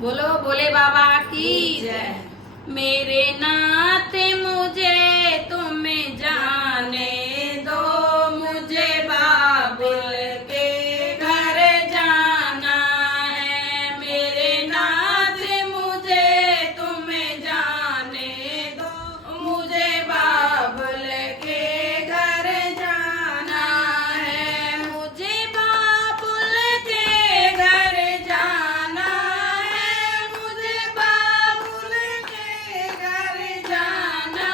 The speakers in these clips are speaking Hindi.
बोलो भोले बाबा की जय। मेरे नाते मुझे तुम जाने दो, मुझे बाबुल के घर जाना है। मेरे नाते मुझे तुम जाने दो, मुझे बाबुल के घर जाना है। मुझे बाबुल के घर जाना है, मुझे बाबुल के घर जाना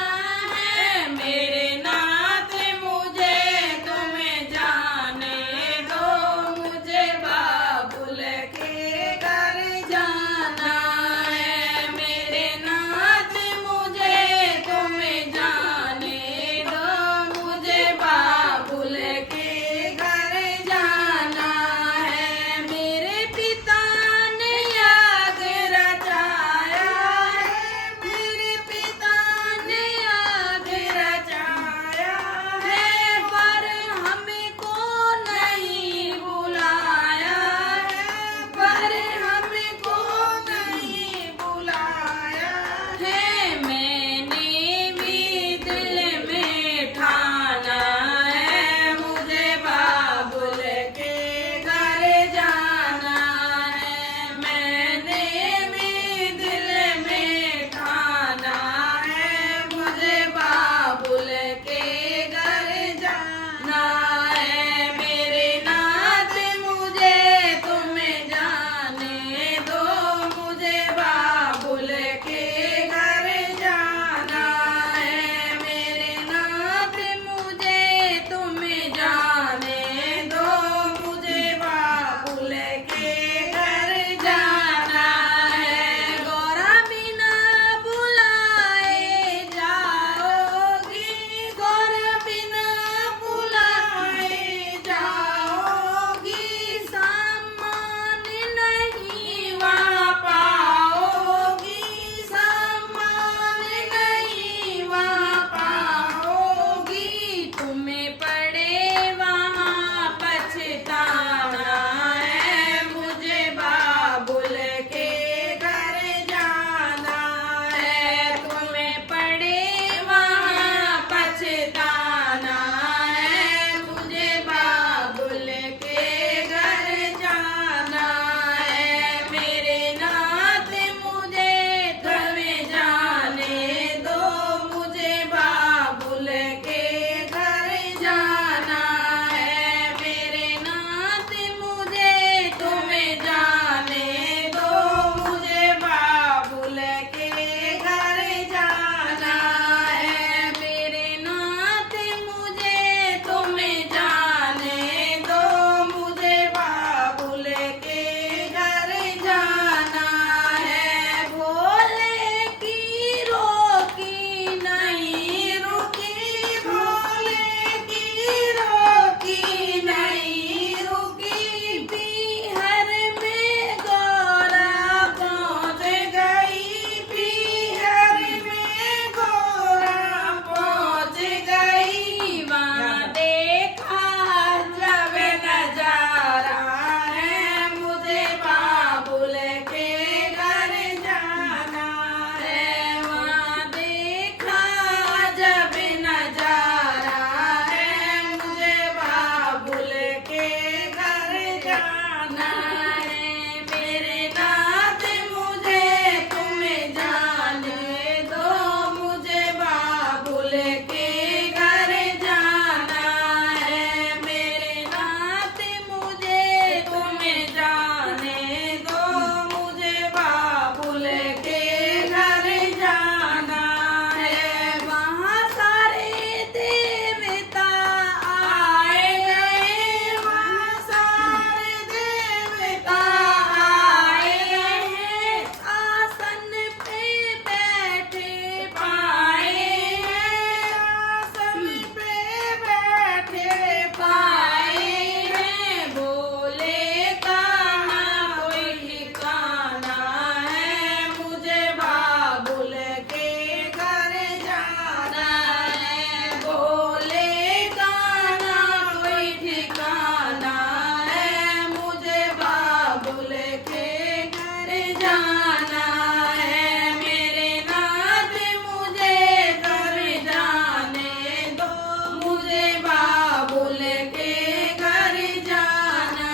जाना है, मेरे नाथ मुझे घर जाने दो, मुझे बाबुल के घर जाना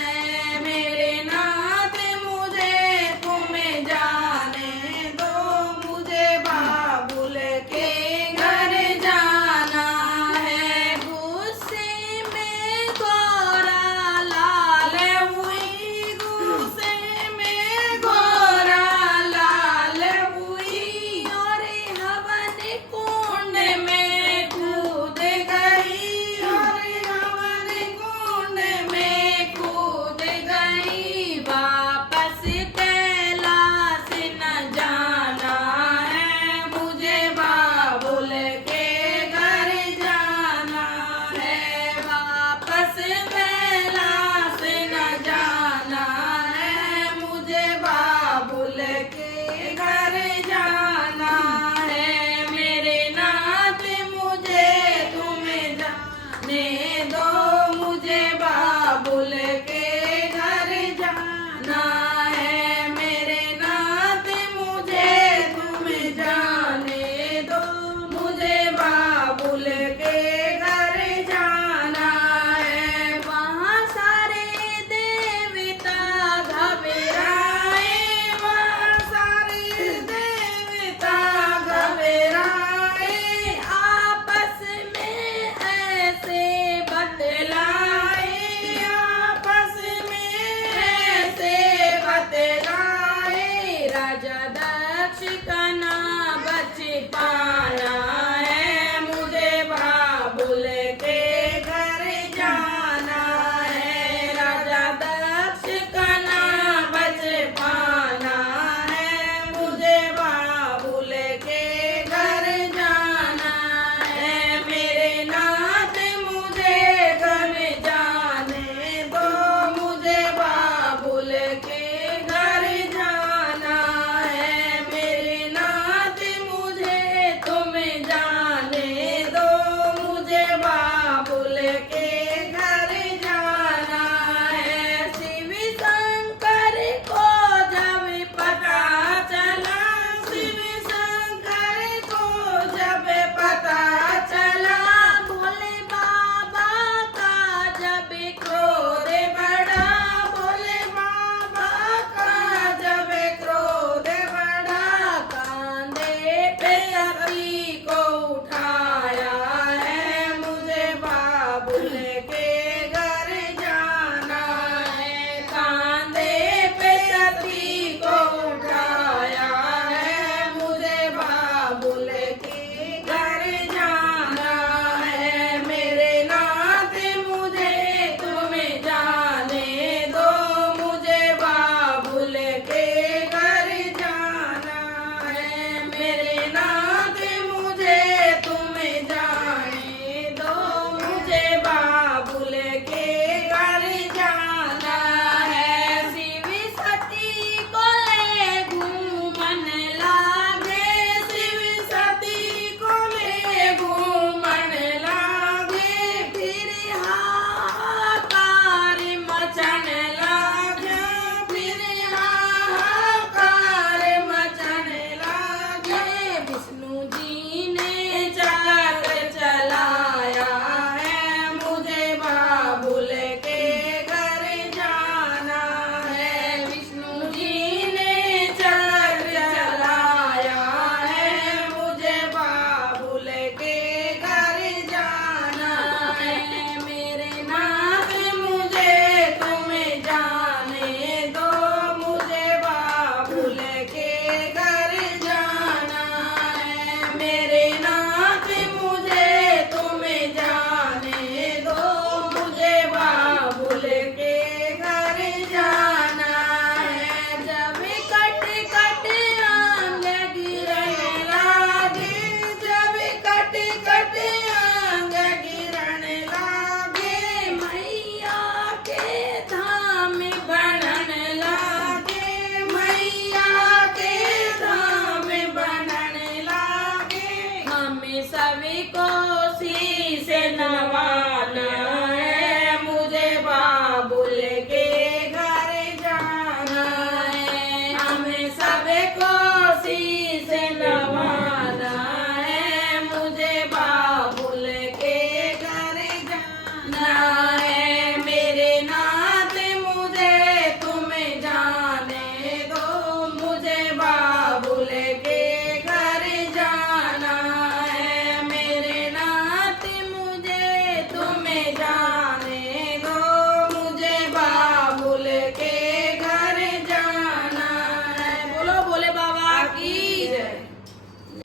है, मेरे नाथ मुझे तुम्हें जाने दो, मुझे बाबुल के घर जाना है। गुस्से में गोरा लाल हुई, गुस्से में गोरा लाल हुई, और हवन कुंड में कूद गई, और हवन कुंड में कूद गई। वापस कैलाश न जाना है, मुझे बाबुल के घर जाना है, वापस कैलाश न जाना है, मुझे बाबुल के घर जाना